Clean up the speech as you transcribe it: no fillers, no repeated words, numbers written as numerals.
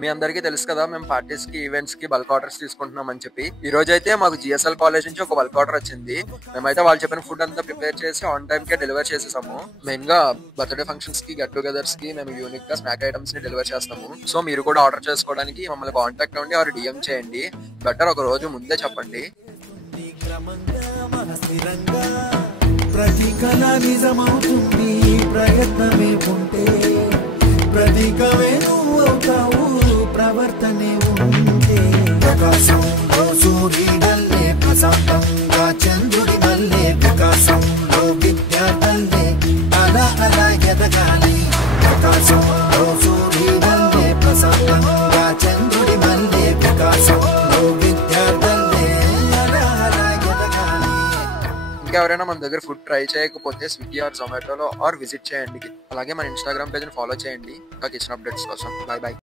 మీ అందరికీ తెలుసు కదా, మేము పార్టీస్ కి ఈవెంట్స్ కి బల్క్ ఆర్డర్స్ తీసుకుంటున్నాం అని చెప్పి. ఈ రోజు అయితే మాకు జిఎస్ఎల్ కాలేజ్ నుంచి ఒక బల్క్ ఆర్డర్ వచ్చింది. మేమైతే వాళ్ళు చెప్పిన ఫుడ్ అంతా ప్రిపేర్ చేసి ఆన్ టైం కే డెలివర్ చేసేసాము. మెయిన్ గా బర్త్డే ఫంక్షన్స్ కి, గెట్ టుగెదర్స్ కి మేము యూనిక్ గా స్నాక్ ఐటమ్స్ ని డెలివర్ చేస్తాము. సో మీరు కూడా ఆర్డర్ చేసుకోవడానికి మమ్మల్ని కాంటాక్ట్ అవ్వండి ఆర్ డిఎం చేయండి. బెటర్ ఒక రోజు ముందే చెప్పండి. ప్రతి కళ నిజమవుతుంది ప్రయత్నమే ఉంటే, ప్రతీకమే నువ్వవుతావు ప్రవర్తనే ఉంటే. ప్రకాశంలో సూర్యుడల్లే, ప్రశాంతంగా చంద్రుడి మల్లే, ప్రకాశంలో విద్యార్థులే అలా అలా ఎదగాలి. ప్రకాశంలో సూర్యుడల్లే, ప్రశాంతంగా చంద్రుడి మల్లే, ప్రకాశంలో విద్యార్థులే అలా అలా ఎదగాలి. ఇంకెవరైనా మన దగ్గర ఫుడ్ ట్రై చేయకపోతే స్విగ్గీ ఆర్ జొమాటోలో ఆర్ విజిట్ చేయండి. అలాగే మన ఇన్స్టాగ్రామ్ పేజ్ని ఫాలో చేయండి ఇంకా కిచెన్ అప్డేట్స్ కోసం. Bye bye.